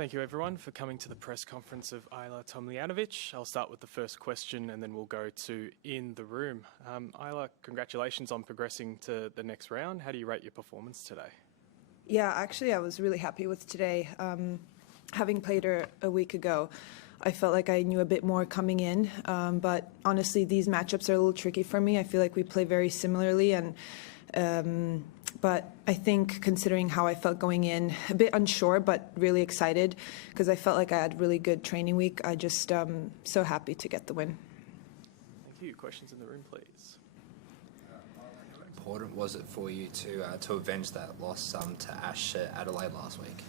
Thank you everyone for coming to the press conference of Ajla Tomljanovic. I'll start with the first question and then we'll go to in the room. Ajla, congratulations on progressing to the next round. How do you rate your performance today? Yeah, actually I was really happy with today. Having played her a week ago, I felt like I knew a bit more coming in, but honestly these matchups are a little tricky for me. I feel like we play very similarly, and but I think considering how I felt going in, a bit unsure but really excited because I felt like I had a really good training week. I just so happy to get the win. Thank you. Questions in the room, please. How important was it for you to avenge that loss to Ash at Adelaide last week?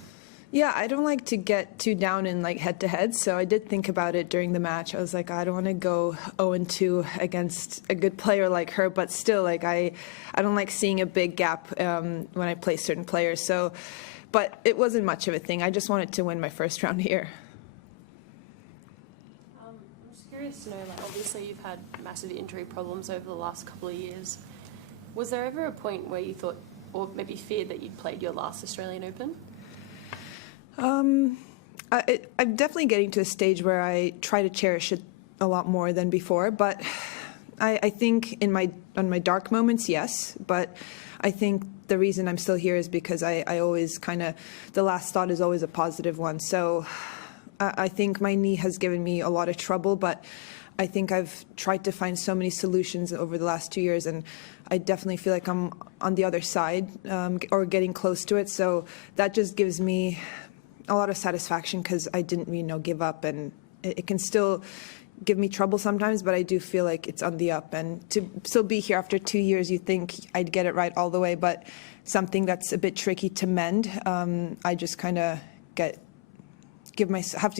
Yeah, I don't like to get too down in like head-to-head, so I did think about it during the match. I was like, I don't want to go 0-2 against a good player like her, but still, like I don't like seeing a big gap when I play certain players. So, but it wasn't much of a thing. I just wanted to win my first round here. I'm just curious to know, like, obviously you've had massive injury problems over the last couple of years. Was there ever a point where you thought, or maybe feared, that you'd played your last Australian Open? I'm definitely getting to a stage where I try to cherish it a lot more than before, but I think on my dark moments, yes, but I think the reason I'm still here is because I always the last thought is always a positive one. So I think my knee has given me a lot of trouble, but I think I've tried to find so many solutions over the last 2 years, and I definitely feel like I'm on the other side or getting close to it. So that just gives me a lot of satisfaction because I didn't, give up, and it can still give me trouble sometimes, but I do feel like it's on the up. And to still be here after 2 years, you think I'd get it right all the way, but something that's a bit tricky to mend, I just have to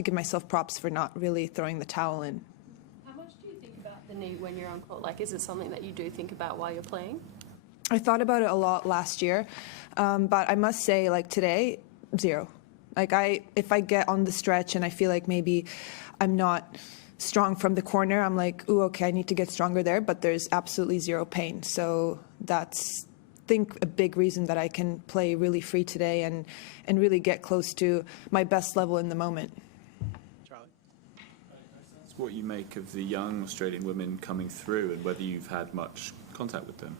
give myself props for not really throwing the towel in. How much do you think about the knee when you're on court? Like, is it something that you do think about while you're playing? I thought about it a lot last year, but I must say, like today, zero. Like if I get on the stretch and I feel like maybe I'm not strong from the corner, I'm like, ooh, okay, I need to get stronger there, but there's absolutely zero pain. So that's, I think, a big reason that I can play really free today and really get close to my best level in the moment. Charlie? That's what you make of the young Australian women coming through, and whether you've had much contact with them.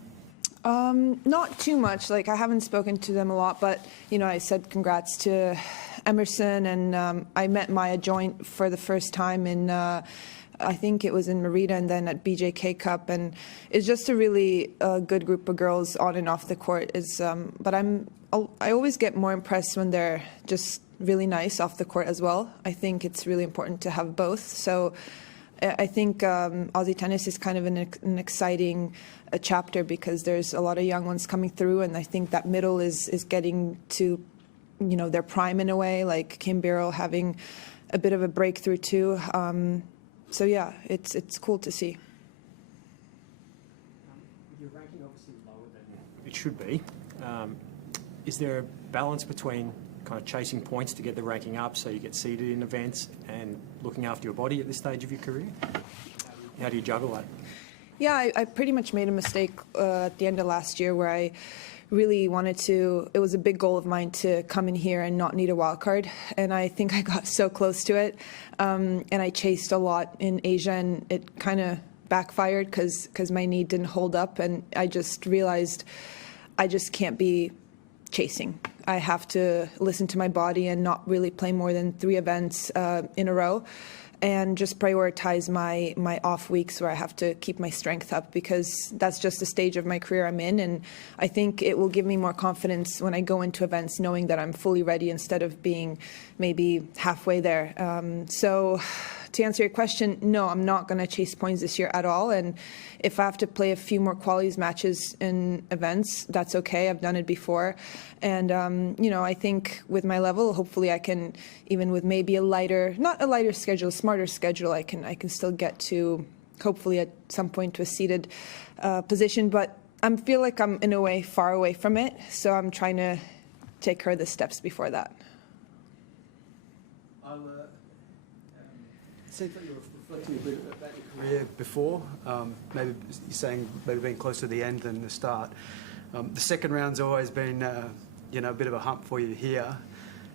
Not too much. Like, I haven't spoken to them a lot, but I said congrats to Emerson, and I met Maya Joint for the first time in I think it was in Merida and then at BJK Cup, and it's just a really good group of girls on and off the court. But I always get more impressed when they're just really nice off the court as well. I think it's really important to have both. So I think Aussie tennis is kind of an exciting chapter because there's a lot of young ones coming through, and I think that middle is getting to their prime in a way, like Kim Birrell having a bit of a breakthrough too. So yeah, it's cool to see. Your ranking obviously lower than it should be. Is there a balance between kind of chasing points to get the ranking up so you get seeded in events and looking after your body at this stage of your career? How do you juggle that? Yeah, I pretty much made a mistake at the end of last year where I really wanted to, it was a big goal of mine to come in here and not need a wild card, and I think I got so close to it, and I chased a lot in Asia, and it kind of backfired because my knee didn't hold up, and I just realized I just can't be chasing. I have to listen to my body and not really play more than 3 events in a row, and just prioritize my off weeks where I have to keep my strength up, because that's just the stage of my career I'm in, and I think it will give me more confidence when I go into events knowing that I'm fully ready instead of being maybe halfway there. So to answer your question, no, I'm not going to chase points this year at all, and if I have to play a few more qualities matches in events, that's okay. I've done it before, and I think with my level, hopefully I can, even with maybe not a lighter schedule, a smarter schedule, I can still get to, hopefully at some point, to a seeded position, but I feel like I'm in a way far away from it, so I'm trying to take her the steps before that. It seems like you're reflecting a bit about your career before, maybe you're saying maybe being closer to the end than the start. The second round's always been a bit of a hump for you here.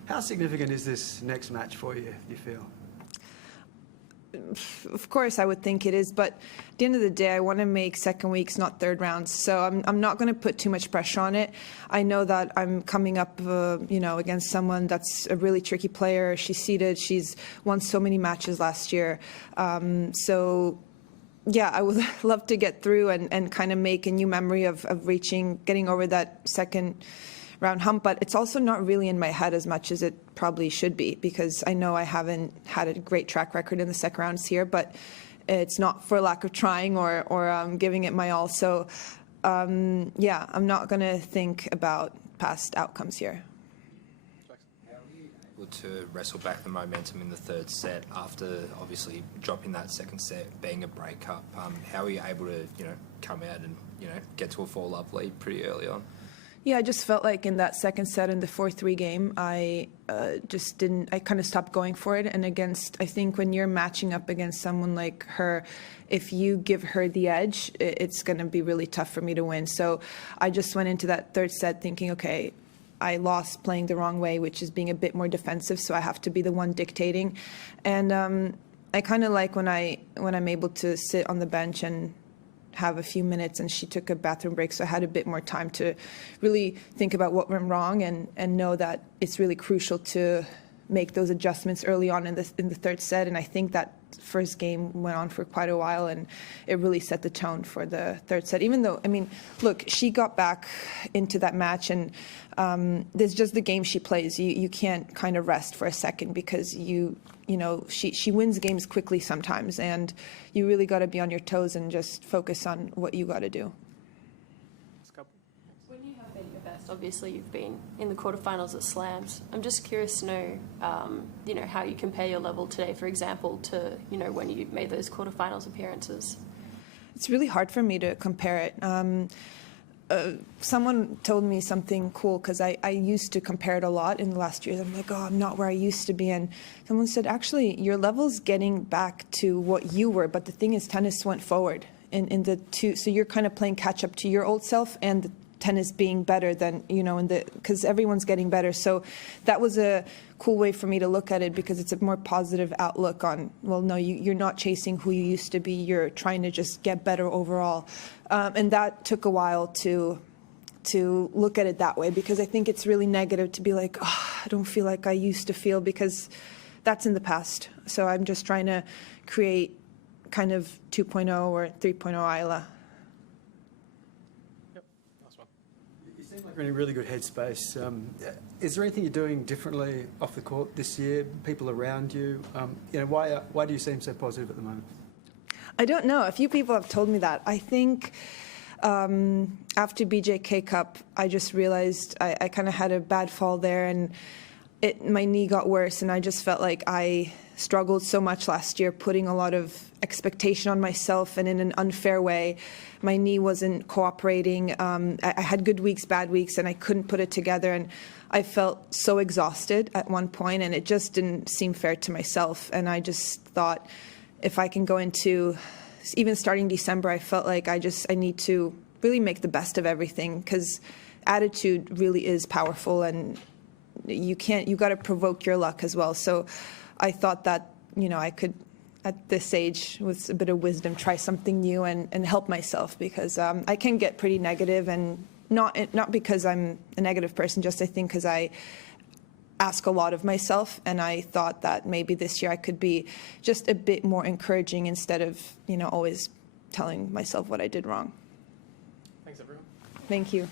How significant is this next match for you, do you feel? Of course, I would think it is, but at the end of the day, I want to make second weeks, not third rounds. So I'm not going to put too much pressure on it. I know that I'm coming up, against someone that's a really tricky player. She's seeded. She's won so many matches last year. Yeah, I would love to get through and kind of make a new memory of getting over that second round hump, but it's also not really in my head as much as it probably should be, because I know I haven't had a great track record in the second rounds here, but it's not for lack of trying or giving it my all. So yeah, I'm not going to think about past outcomes here. Able to wrestle back the momentum in the third set after obviously dropping that second set, being a breakup? How were you able to come out and get to a 4-love lead pretty early on? Yeah, I just felt like in that second set in the 4-3 game, I kind of stopped going for it. And I think when you're matching up against someone like her, if you give her the edge, it's going to be really tough for me to win. So I just went into that third set thinking, okay, I lost playing the wrong way, which is being a bit more defensive, so I have to be the one dictating. And I kind of like when I'm able to sit on the bench and have a few minutes, and she took a bathroom break, so I had a bit more time to really think about what went wrong and know that it's really crucial to make those adjustments early on in the third set. And I think that first game went on for quite a while, and it really set the tone for the third set. Even though, look, she got back into that match, and there's just the game she plays. You can't kind of rest for a second, because she wins games quickly sometimes, and you really got to be on your toes and just focus on what you got to do. When you have been at your best, obviously you've been in the quarterfinals at Slams. I'm just curious to know, how you compare your level today, for example, to, when you made those quarterfinals appearances. It's really hard for me to compare it. Someone told me something cool, because I used to compare it a lot in the last years. I'm like, I'm not where I used to be. And someone said, actually, your level's getting back to what you were. But the thing is, tennis went forward in the two. So you're kind of playing catch up to your old self, and the tennis being better than, because everyone's getting better. So that was a cool way for me to look at it, because it's a more positive outlook on, well, no, you're not chasing who you used to be. You're trying to just get better overall. And that took a while to look at it that way, because I think it's really negative to be like, I don't feel like I used to feel, because that's in the past. So I'm just trying to create kind of 2.0 or 3.0 Ajla. You seem like you're in a really good headspace. Is there anything you're doing differently off the court this year? People around you? Why do you seem so positive at the moment? I don't know. A few people have told me that. I think after BJK Cup, I just realized I kind of had a bad fall there, and my knee got worse, and I just felt like I struggled so much last year, putting a lot of expectation on myself, and in an unfair way. My knee wasn't cooperating. I had good weeks, bad weeks, and I couldn't put it together, and I felt so exhausted at one point, and it just didn't seem fair to myself. And I just thought, if I can go into, even starting December, I felt like I need to really make the best of everything, because attitude really is powerful, and you got to provoke your luck as well. So I thought that, I could, at this age, with a bit of wisdom, try something new and help myself, because I can get pretty negative, and not because I'm a negative person, just I think because I ask a lot of myself, and I thought that maybe this year I could be just a bit more encouraging instead of, always telling myself what I did wrong. Thanks, everyone. Thank you.